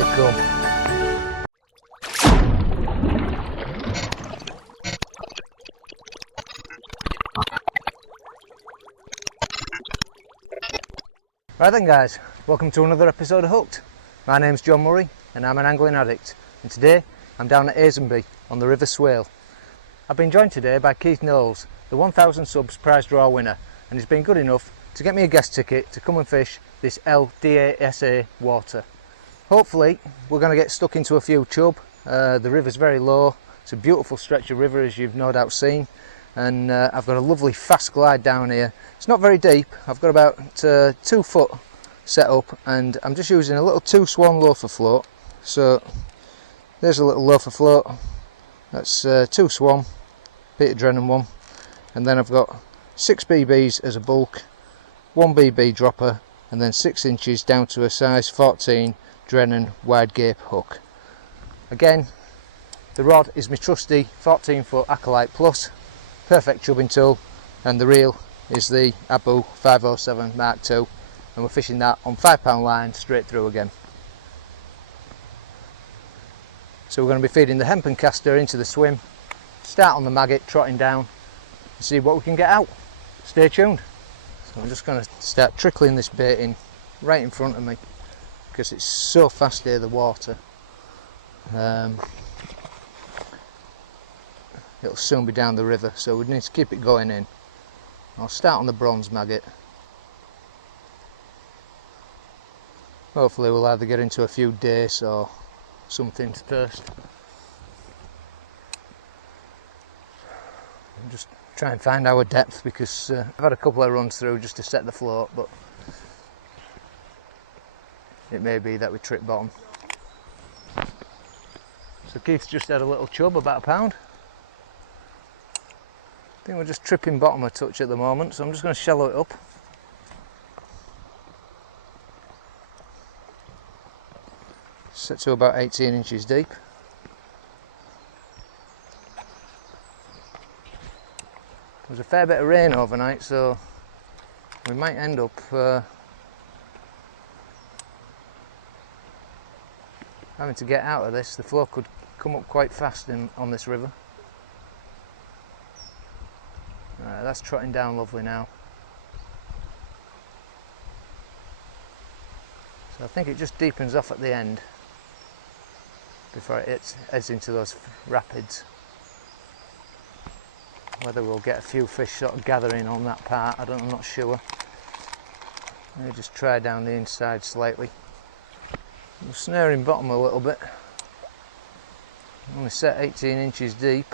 you come. Right then guys, welcome to another episode of Hooked. My name's John Murray and I'm an angling addict, and today I'm down at Asenby on the River Swale. I've been joined today by Keith Knowles, the 1000 subs prize draw winner, and he's been good enough to get me a guest ticket to come and fish this LDASA water. Hopefully we're going to get stuck into a few chub. The river's very low, it's a beautiful stretch of river as you've no doubt seen, and I've got a lovely fast glide down here. It's not very deep, I've got about 2 foot set up, and I'm just using a little 2 swan loafer float. So there's a little loafer float, that's 2 swan, Peter Drennan one, and then I've got 6 BBs as a bulk, 1 BB dropper, and then 6 inches down to a size 14 Drennan wide gape hook. Again, the rod is my trusty 14 foot Acolyte Plus, perfect chubbing tool, and the reel is the Abu 507 Mark II, and we're fishing that on 5 pound line straight through again. So we're going to be feeding the hempen caster into the swim, start on the maggot, trotting down, and see what we can get out. Stay tuned. So I'm just going to start trickling this bait in right in front of me because it's so fast here, the water. It'll soon be down the river, so we need to keep it going in. I'll start on the bronze maggot. Hopefully we'll either get into a few dace or something first. I'll just try and find our depth because I've had a couple of runs through just to set the float, but it may be that we trip bottom. So Keith's just had a little chub, about £1. I think we're just tripping bottom a touch at the moment, so I'm just going to shallow it up. Set to about 18 inches deep. There was a fair bit of rain overnight, so we might end up having to get out of this. The flow could come up quite fast on this river. Alright, that's trotting down lovely now. So I think it just deepens off at the end before it heads into those rapids. Whether we'll get a few fish sort of gathering on that part, I'm not sure. Let me just try down the inside slightly. I'm snaring bottom a little bit. I'm only set 18 inches deep.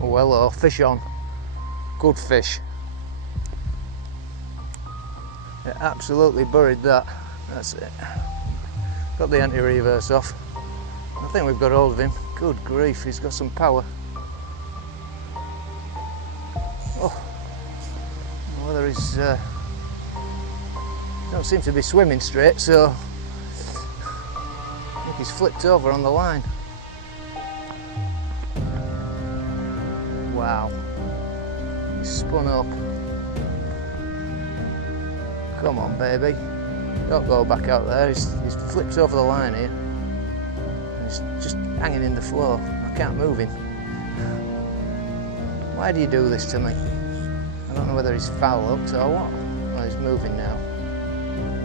Oh hello, fish on. Good fish. It absolutely buried that. That's it. Got the anti-reverse off. I think we've got hold of him. Good grief, he's got some power. Oh, whether he's don't seem to be swimming straight, so I think he's flipped over on the line. Wow, he's spun up. Come on baby, don't go back out there. He's flipped over the line here. And he's just hanging in the floor. I can't move him. Why do you do this to me? I don't know whether he's foul hooked or what. Well, he's moving now.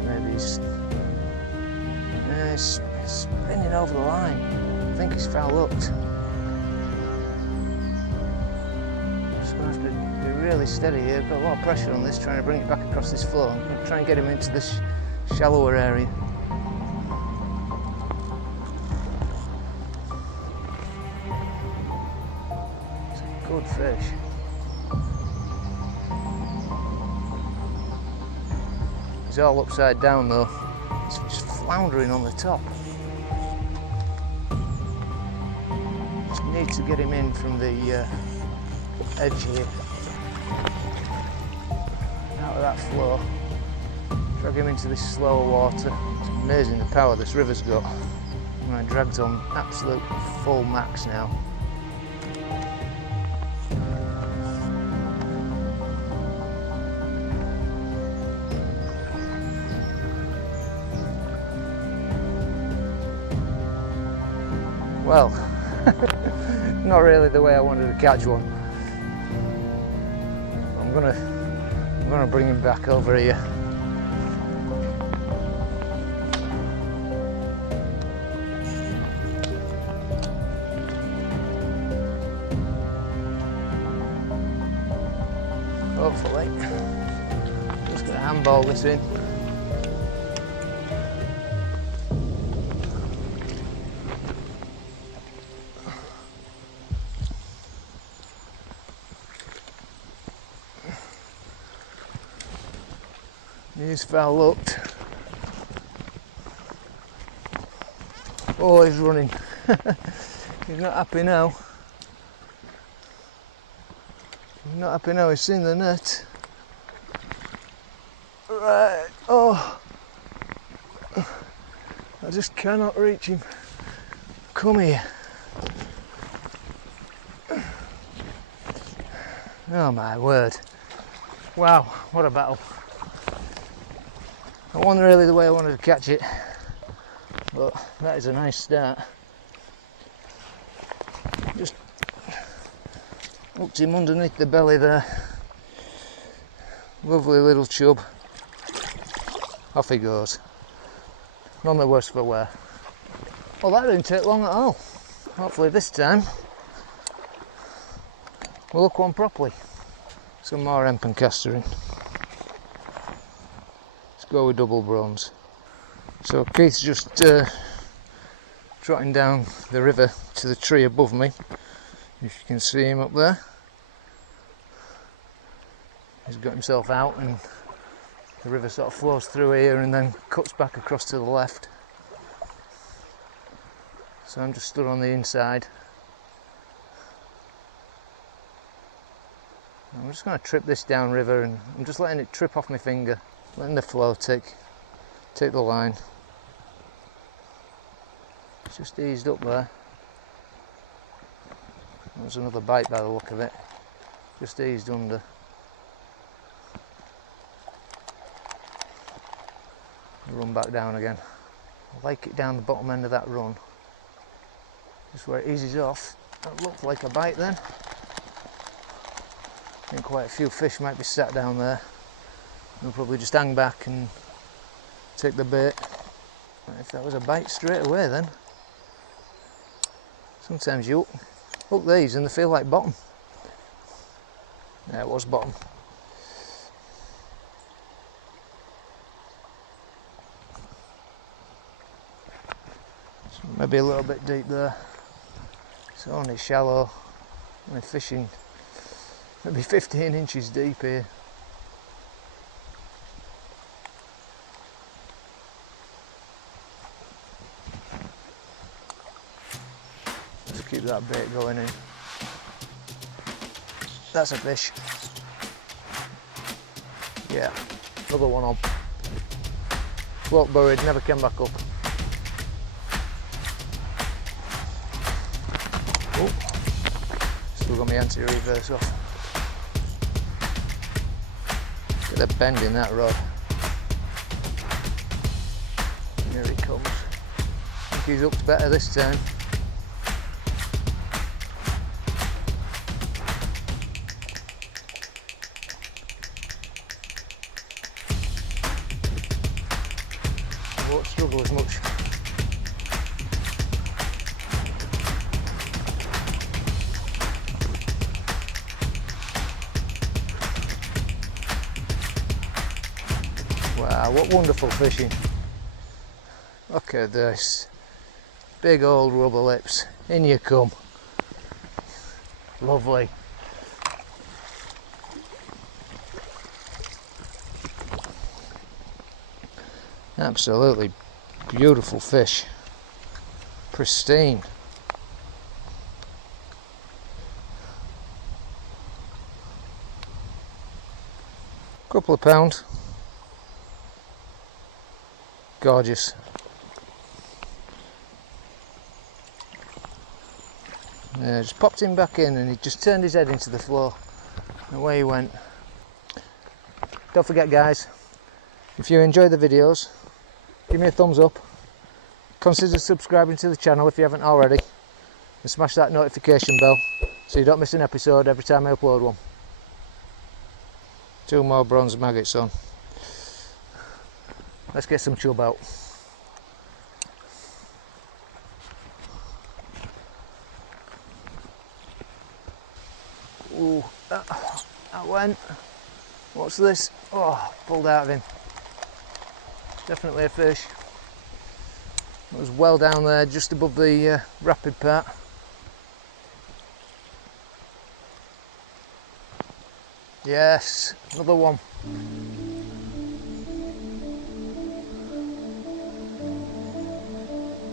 Maybe he's spinning over the line. I think he's foul hooked. Just gonna have to be really steady here. I've got a lot of pressure on this, trying to bring it back across this floor. I'm going to try and get him into this shallower area. It's a good fish. He's all upside down though. He's just floundering on the top. Just need to get him in from the edge here. Out of that flow. drag him into this slower water. It's amazing the power this river's got. My drag's on absolute full max now. Well, not really the way I wanted to catch one. I'm gonna bring him back over here. Hopefully, just gonna handball this in. He's foul hooked. Oh, he's running. He's not happy now. He's not happy now, he's seen the net. Right, oh. I just cannot reach him. Come here. Oh my word. Wow, what a battle. That wasn't really the way I wanted to catch it, but that is a nice start. Just hooked him underneath the belly there. Lovely little chub. Off he goes. None the worse for wear. Well, that didn't take long at all. Hopefully this time we'll hook one properly. Some more hemp and castor in. Go with double bronze. So Keith's just trotting down the river to the tree above me, if you can see him up there. He's got himself out and the river sort of flows through here and then cuts back across to the left. So I'm just stood on the inside. I'm just going to trip this down river and I'm just letting it trip off my finger. Letting the flow take the line. It's just eased up there. There's another bite by the look of it. Just eased under. Run back down again. I like it down the bottom end of that run. Just where it eases off. That looked like a bite then. I think quite a few fish might be sat down there. We'll probably just hang back and take the bait. If that was a bite straight away then. Sometimes you hook these and they feel like bottom. Yeah, it was bottom. So maybe a little bit deep there. It's only shallow. I'm fishing maybe 15 inches deep here. Keep that bait going in. That's a fish. Yeah, another one on. Float buried, never came back up. Oh, still got my anti-reverse off. Get a bend in that rod. Here he comes. I think he's hooked better this time. Won't struggle as much. Wow, what wonderful fishing. Look at this. Big old rubber lips. In you come. Lovely. Absolutely beautiful fish. Pristine. Couple of pounds. Gorgeous. Yeah, just popped him back in and he just turned his head into the flow and away he went. Don't forget guys, if you enjoy the videos, give me a thumbs up, consider subscribing to the channel if you haven't already, and smash that notification bell so you don't miss an episode every time I upload one. 2 more bronze maggots on. Let's get some chub out. Ooh, that went. What's this? Oh, pulled out of him. Definitely a fish. It was well down there, just above the rapid part. Yes, another one.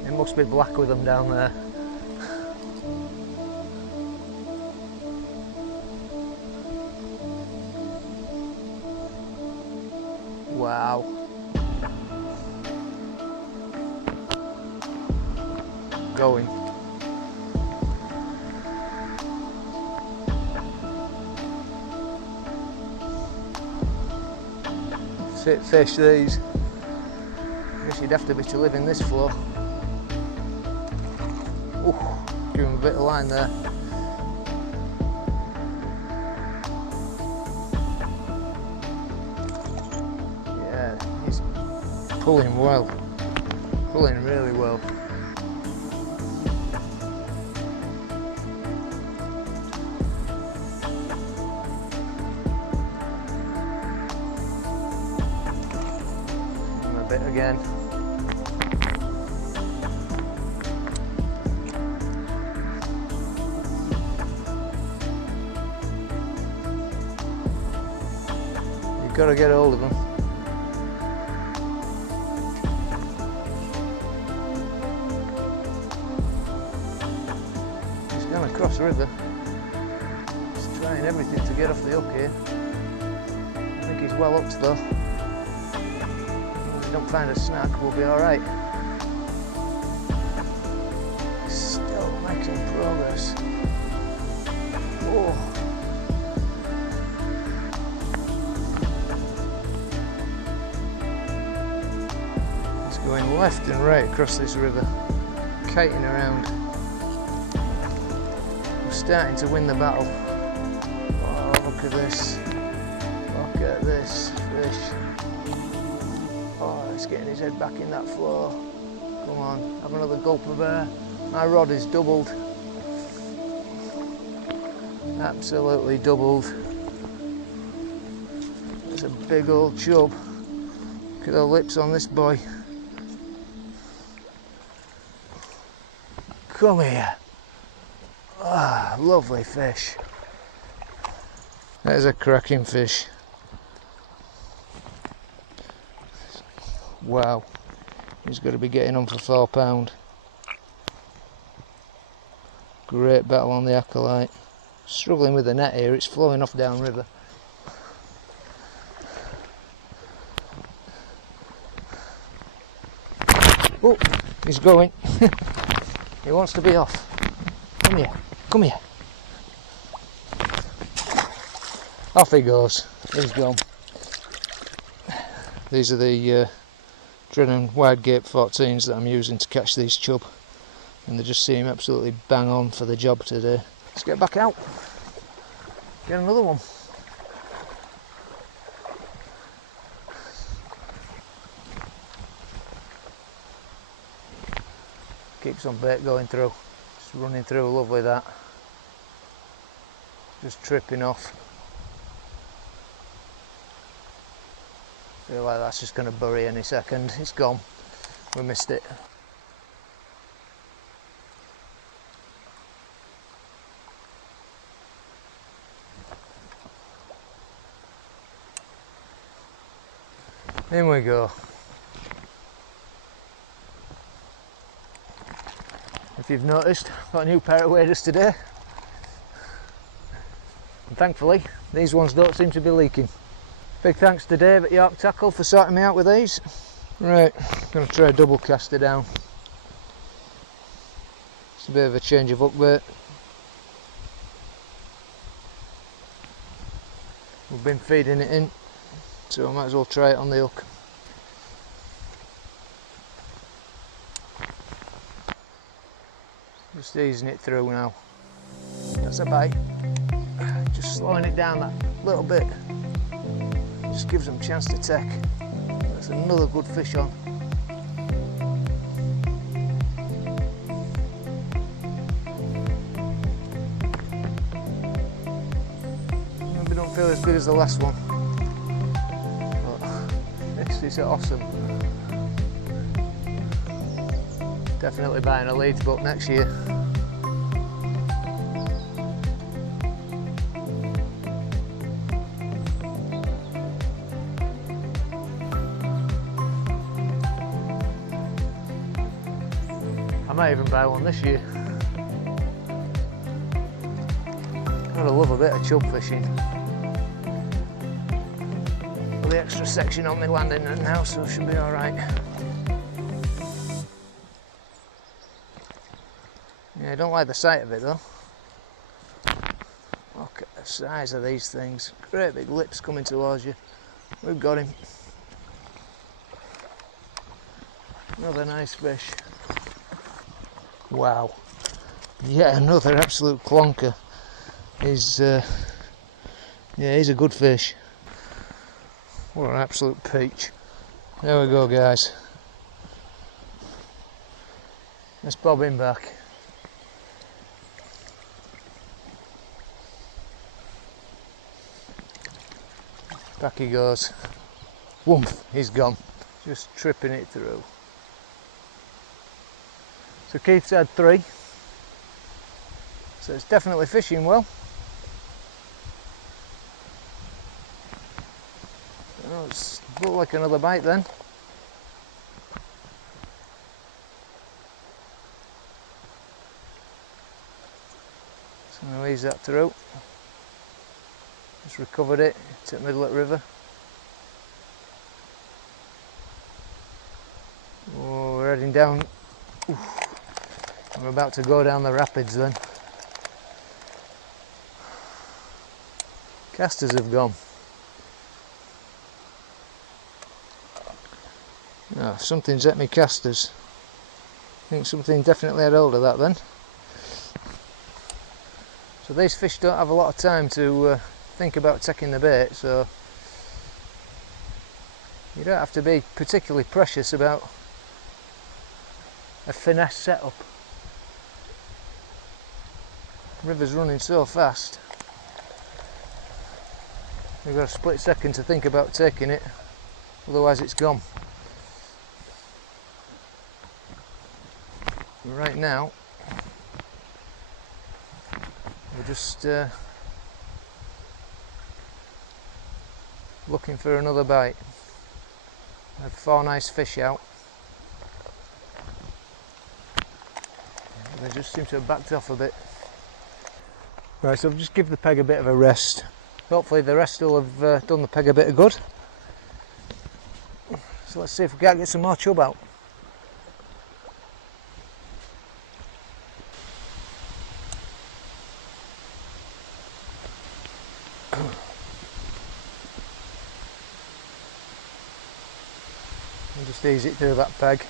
It must be black with them down there. Wow. Going. Fit fish these. Guess you'd have to be to live in this flow. Ooh, give him a bit of line there. Yeah, he's pulling well. Pulling really well. Bit again. You've got to get hold of them. He's gone across the river. He's trying everything to get off the hook here. I think he's well hooked though. Don't find a snack, we'll be alright. Still making progress. Oh. It's going left and right across this river, kiting around. We're starting to win the battle. Oh, look at this. Look at this fish. Oh, he's getting his head back in that flow. Come on, have another gulp of air. My rod is doubled. Absolutely doubled. There's a big old chub. Look at the lips on this boy. Come here. Ah, lovely fish. There's a cracking fish. Wow, he's got to be getting on for £4. Great battle on the acolyte. Struggling with the net here, it's flowing off downriver. Oh, he's going. He wants to be off. Come here, come here. Off he goes. He's gone. These are the drennan wide gape 14s that I'm using to catch these chub, and they just seem absolutely bang on for the job today. Let's get back out, get another one. Keep some bait going through, just running through, lovely that. Just tripping off. Feel like that's just going to bury any second. It's gone. We missed it. In we go. If you've noticed, I've got a new pair of waders today. And thankfully, these ones don't seem to be leaking. Big thanks to Dave at York Tackle for sorting me out with these. Right, going to try a double caster down. It's a bit of a change of hook bait. We've been feeding it in, so I might as well try it on the hook. Just easing it through now. That's a bite. Just slowing it down that little bit. Just gives them a chance to take. That's another good fish on. Maybe don't feel as big as the last one, but this is awesome. Definitely buying a Leeds book next year. I might even buy one this year. I love a bit of chub fishing. Got the extra section on my landing net now, so it should be alright. Yeah, I don't like the sight of it though. Look at the size of these things. Great big lips coming towards you. We've got him. Another nice fish. Wow. Yeah, another absolute clonker. Yeah, he's a good fish. What an absolute peach. There we go, guys. Let's bob him back. Back he goes. Woomph, he's gone. Just tripping it through. So Keith's had 3. So it's definitely fishing well. Oh, it's looked like another bite then. So I'm going to ease that through. Just recovered it, it's at middle of the river. Oh, we're heading down. Oof. We're about to go down the rapids then. Casters have gone. Oh, something's at me casters. I think something definitely had hold of that then. So these fish don't have a lot of time to think about taking the bait, so you don't have to be particularly precious about a finesse setup. The river's running so fast. You've got a split second to think about taking it, otherwise it's gone. Right now, we're just looking for another bite. I had 4 nice fish out. They just seem to have backed off a bit. Right, so I've just give the peg a bit of a rest. Hopefully the rest will have done the peg a bit of good. So let's see if we can't get some more chub out. And just ease it through that peg.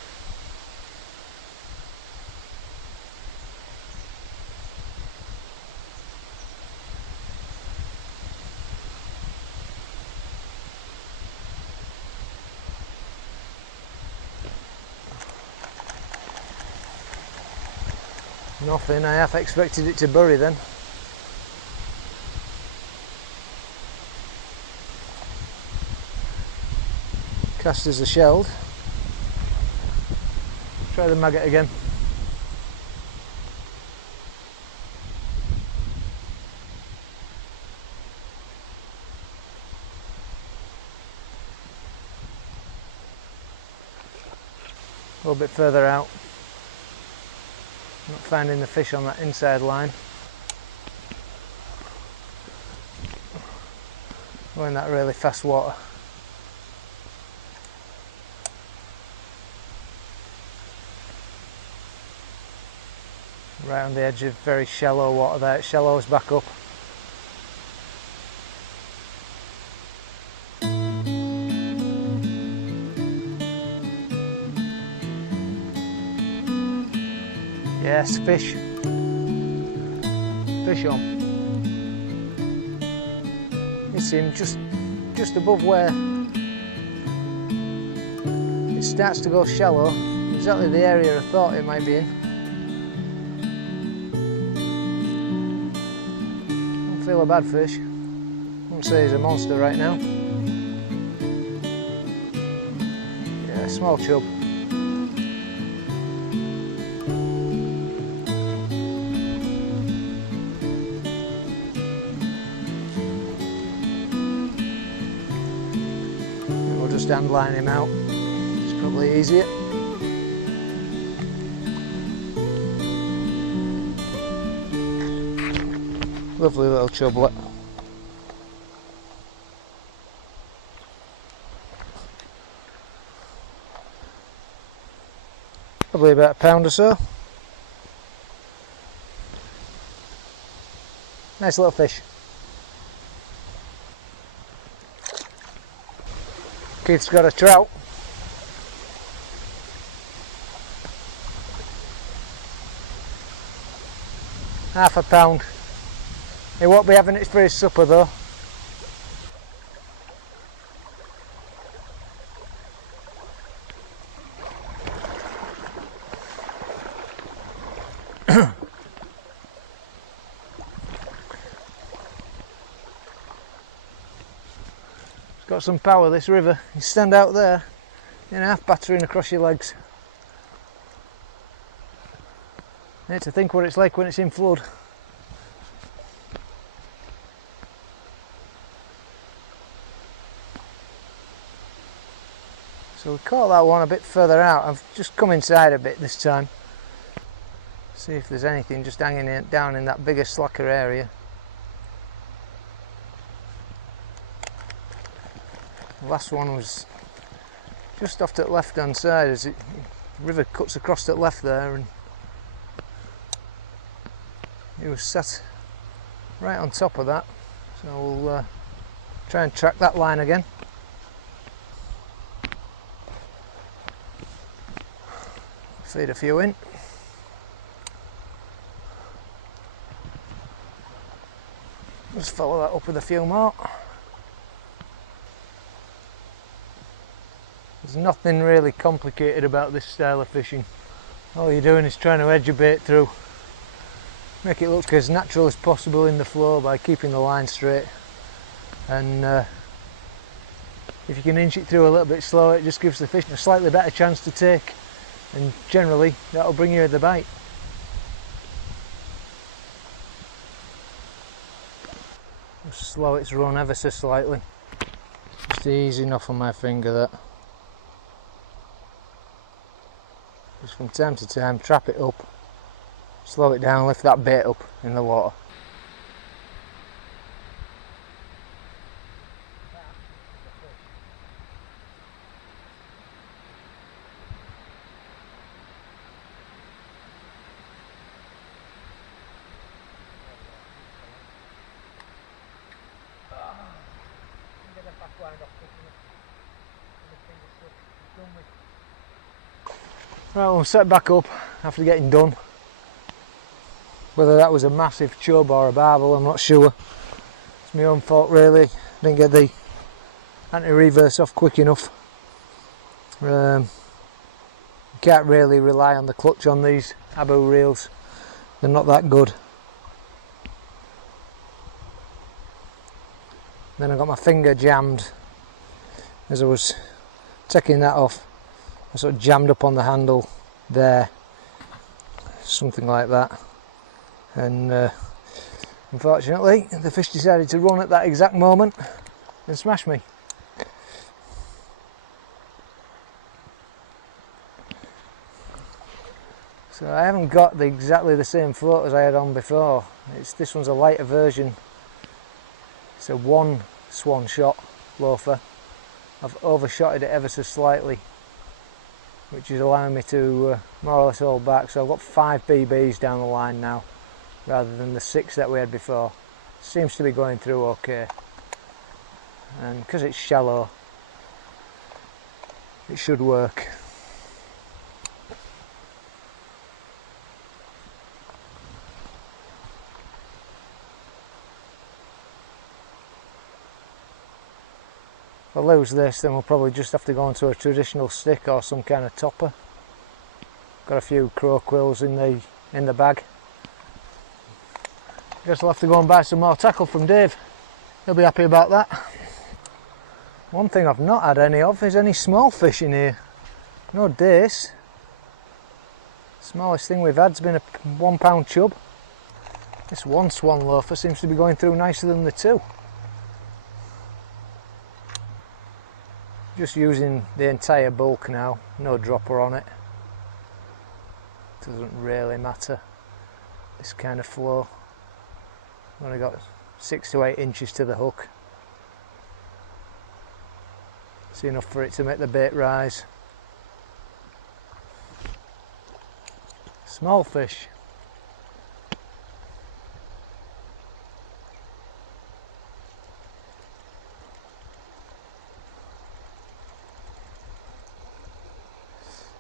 Nothing, I half expected it to bury then. Casters are shelled. Try the maggot again. A little bit further out. Not finding the fish on that inside line. We're in that really fast water. right on the edge of very shallow water there. It shallows back up. Yes, fish. Fish on. It's him just above where it starts to go shallow. Exactly the area I thought it might be in. Don't feel a bad fish. I wouldn't say he's a monster right now. Yeah, small chub. We'll just hand line him out. It's probably easier. Lovely little chublet. Probably about a pound or so. Nice little fish. Keith's got a trout. Half a pound. He won't be having it for his supper though. It's got some power, this river. You stand out there, you're half battering across your legs. I hate to think what it's like when it's in flood. So we caught that one a bit further out. I've just come inside a bit this time. See if there's anything just hanging down in that bigger slacker area. The last one was just off to the left hand side as the river cuts across to the left there, and he was sat right on top of that. So we'll try and track that line again. Feed a few in. Just follow that up with a few more. There's nothing really complicated about this style of fishing. All you're doing is trying to edge your bait through. Make it look as natural as possible in the flow by keeping the line straight. And if you can inch it through a little bit slower, it just gives the fish a slightly better chance to take. And generally that'll bring you the bite. Just slow its run ever so slightly. Just ease enough on my finger that. Just from time to time trap it up, slow it down, lift that bait up in the water. Right, we'll set back up after getting done. Whether that was a massive chub or a barbel, I'm not sure. It's my own fault really. Didn't get the anti-reverse off quick enough. You can't really rely on the clutch on these Abu reels. They're not that good. Then I got my finger jammed as I was taking that off. I sort of jammed up on the handle there, something like that, and unfortunately the fish decided to run at that exact moment and smash me. So I haven't got exactly the same float as I had on before. This one's a lighter version. It's a 1 swan shot loafer. I've overshotted it ever so slightly. which is allowing me to more or less hold back. So I've got 5 BBs down the line now rather than the 6 that we had before. Seems to be going through okay, and because it's shallow it should work. If I lose this, then we'll probably just have to go onto a traditional stick or some kind of topper. Got a few crow quills in the bag. Guess I'll have to go and buy some more tackle from Dave. He'll be happy about that. One thing I've not had any of is any small fish in here. No dace. Smallest thing we've had's been a £1 chub. This one swan loafer seems to be going through nicer than the 2. Just using the entire bulk now, no dropper on it. Doesn't really matter, this kind of flow. Only got 6 to 8 inches to the hook. It's enough for it to make the bait rise. Small fish.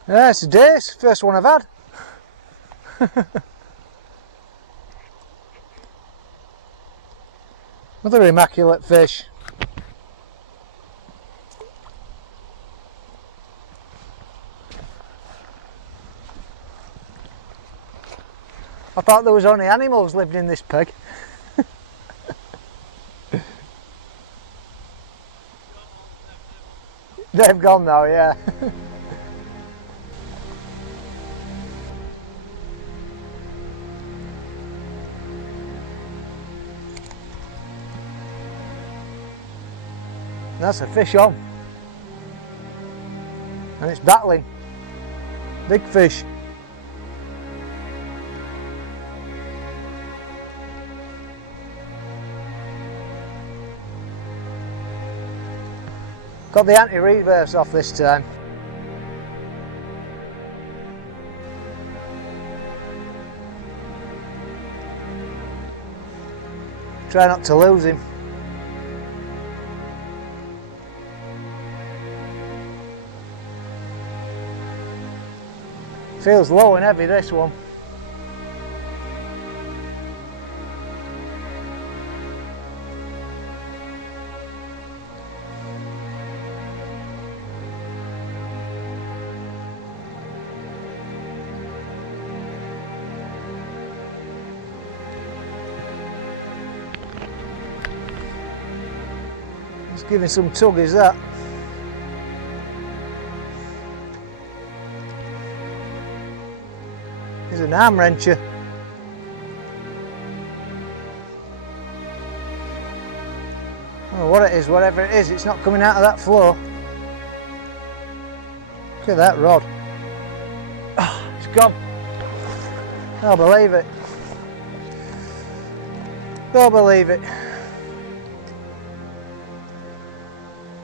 Yeah, it's a dace, first one I've had. Another immaculate fish. I thought there was only animals lived in this peg. They've gone now, yeah. That's a fish on, and it's battling. Big fish. Got the anti-reverse off this time. Try not to lose him. Feels low and heavy, this one. It's giving some tug, is that? He's an arm wrencher. I don't know what it is, whatever it is, it's not coming out of that flow. Look at that rod. Oh, it's gone. Can't believe it. Can't believe it.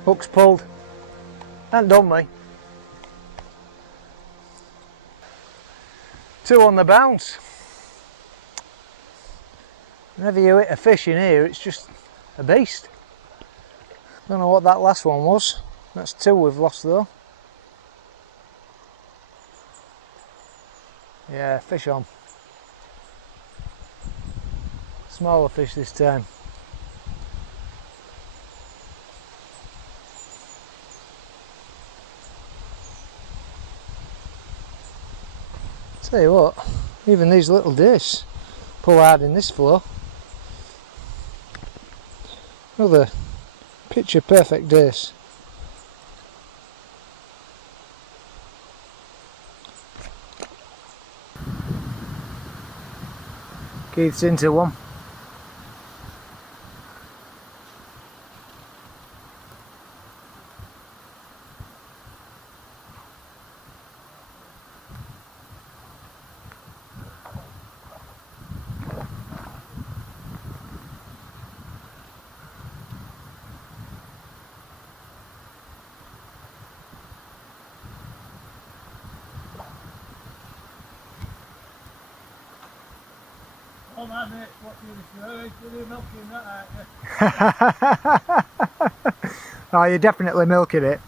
Hook's pulled. Hasn't done me. 2 on the bounce. Whenever you hit a fish in here, it's just a beast. Don't know what that last one was. That's 2 we've lost though. Yeah, fish on. Smaller fish this time. Tell you what, even these little dace pull hard in this flow. Another picture perfect dace. Keith's into one. Oh, my mate's watching the show. He's really milking that, aren't you? Oh, you're definitely milking it.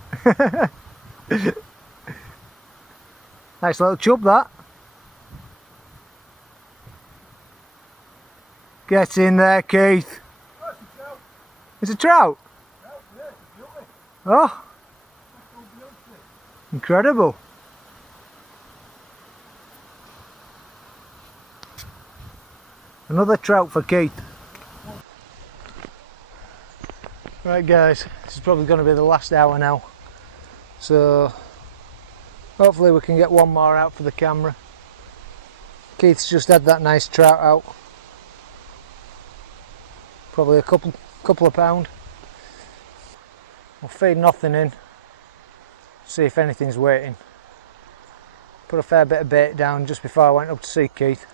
Nice little chub, that. Get in there, Keith. Oh, it's a trout. It's a trout. Trout, yeah, it's a beauty. Oh, That's so beautiful. incredible. Another trout for Keith. Right guys, this is probably going to be the last hour now, so hopefully we can get one more out for the camera. Keith's just had that nice trout out, probably a couple of pound. We'll feed nothing in, see if anything's waiting. Put a fair bit of bait down just before I went up to see Keith.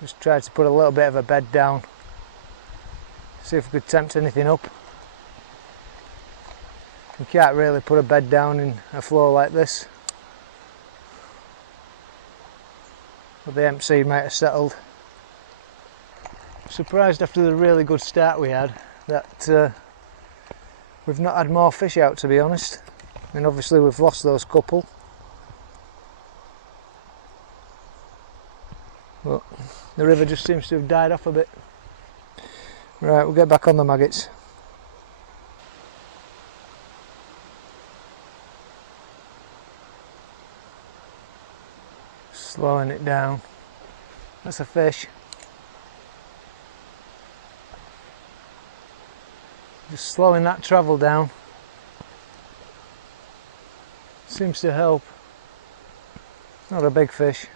Just tried to put a little bit of a bed down, see if we could tempt anything up. We can't really put a bed down in a flow like this, but the MC might have settled. Surprised after the really good start we had that we've not had more fish out, to be honest. I mean, obviously we've lost those couple, but the river just seems to have died off a bit. Right, we'll get back on the maggots. Slowing it down. That's a fish. Just slowing that travel down seems to help. Not a big fish.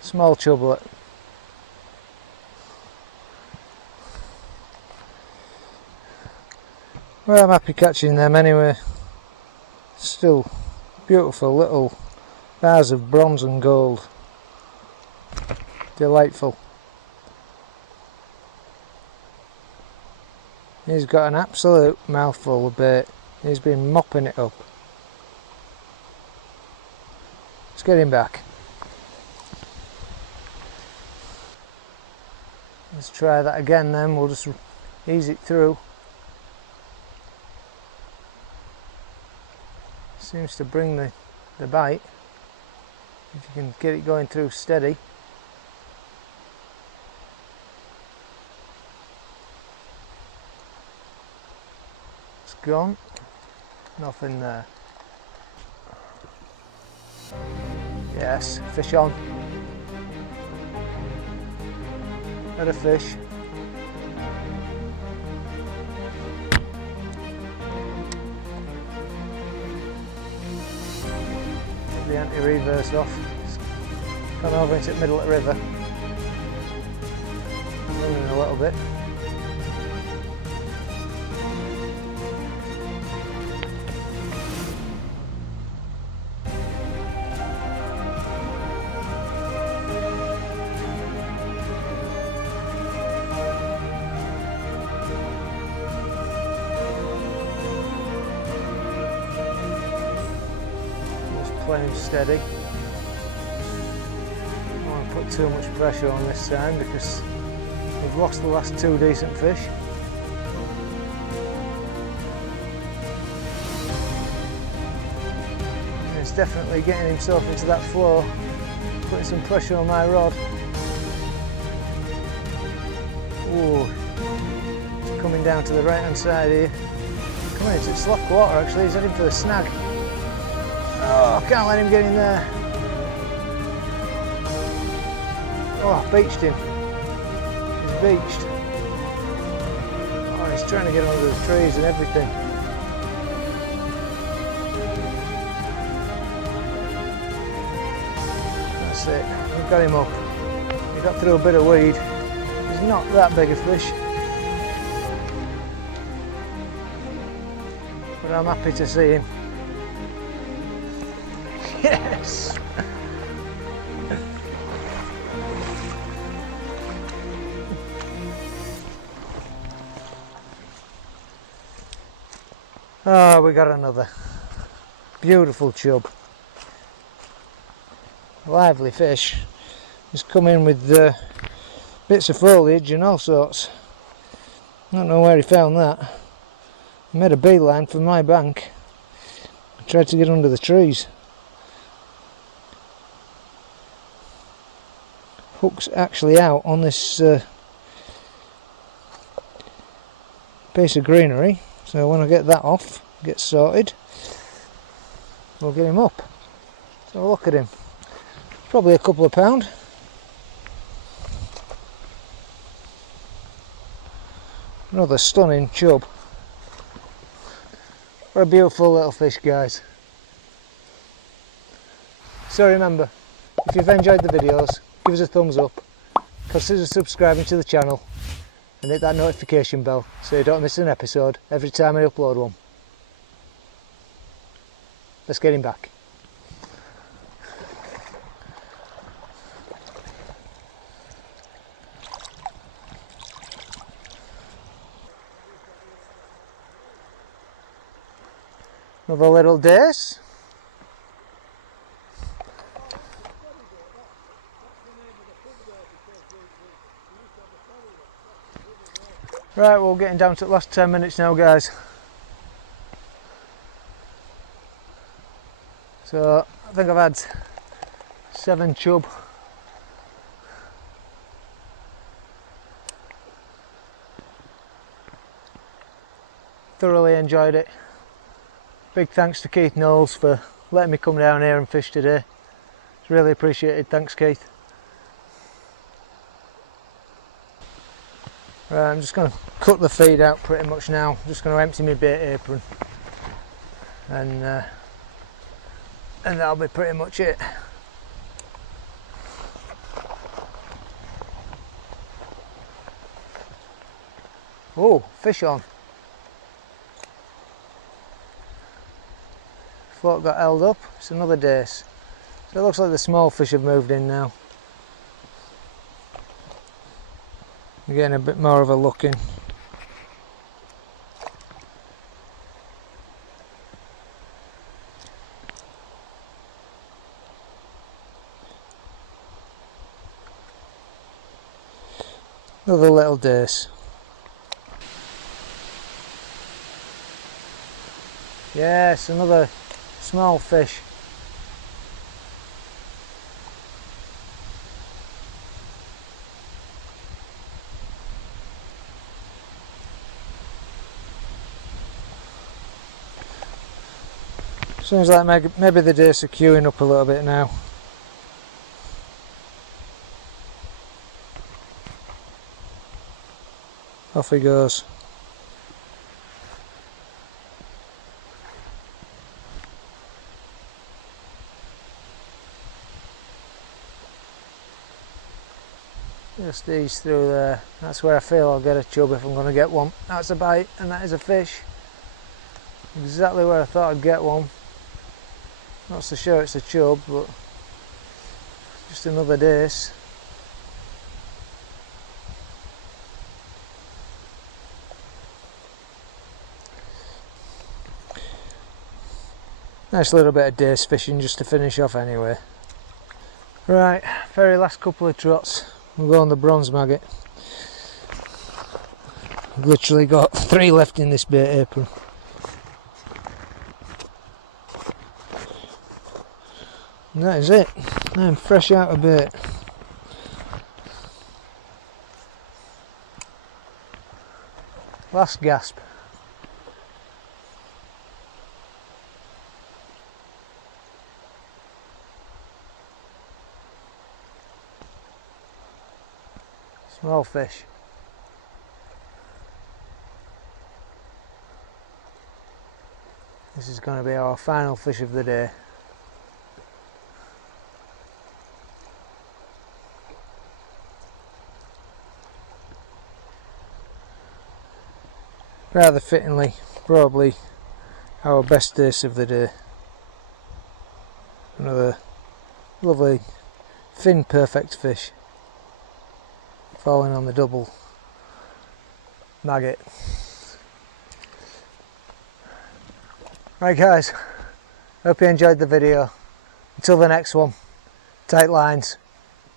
Small chublet. Well, I'm happy catching them anyway. Still beautiful little bars of bronze and gold. Delightful. He's got an absolute mouthful of bait. He's been mopping it up. Let's get him back. Let's try that again then, we'll just ease it through. Seems to bring the bite, if you can get it going through steady. It's gone, nothing there. Yes, fish on. Had a fish. The anti-reverse off. It's gone over into the middle of the river. Running a little bit. Playing steady. I don't want to put too much pressure on this time because we've lost the last two decent fish. And it's definitely getting himself into that flow, putting some pressure on my rod. Ooh, it's coming down to the right hand side here. Coming into slough water actually, he's heading for the snag. Oh, I can't let him get in there. Oh, I beached him. He's beached. Oh, he's trying to get under the trees and everything. That's it. We've got him up. He got through a bit of weed. He's not that big a fish. But I'm happy to see him. Yes! Oh, we got another beautiful chub. Lively fish. He's come in with bits of foliage and all sorts. I don't know where he found that. He made a beeline for my bank. I tried to get under the trees. Hook's actually out on this piece of greenery, so when I get that off, get sorted, we'll get him up. So look at him. Probably a couple of pound. Another stunning chub. What a beautiful little fish, guys. So remember, if you've enjoyed the videos, give us a thumbs up, consider subscribing to the channel and hit that notification bell so you don't miss an episode every time I upload one. Let's get him back. Another little dace. Right, we're getting down to the last 10 minutes now, guys. So I think I've had 7 chub. Thoroughly enjoyed it. Big thanks to Keith Knowles for letting me come down here and fish today. It's really appreciated. Thanks, Keith. Right, I'm just going to cut the feed out pretty much now. I'm just going to empty my bait apron, and that'll be pretty much it. Oh, fish on. Float got held up. It's another dace. So it looks like the small fish have moved in now. We're getting a bit more of a look in. Another little dace. Yes, another small fish. Seems like maybe the dace are queuing up a little bit now. Off he goes. Just ease through there. That's where I feel I'll get a chub if I'm going to get one. That's a bite, and that is a fish. Exactly where I thought I'd get one. Not so sure it's a chub, but just another dace. Nice little bit of dace fishing just to finish off anyway. Right, very last couple of trots. We'll go on the bronze maggot. I've literally got 3 left in this bait apron. And that is it. I'm fresh out of bait. Last gasp. Small fish. This is going to be our final fish of the day. Rather fittingly, probably our best dace of the day. Another lovely, thin, perfect fish. Falling on the double maggot. Right guys, hope you enjoyed the video. Until the next one, tight lines.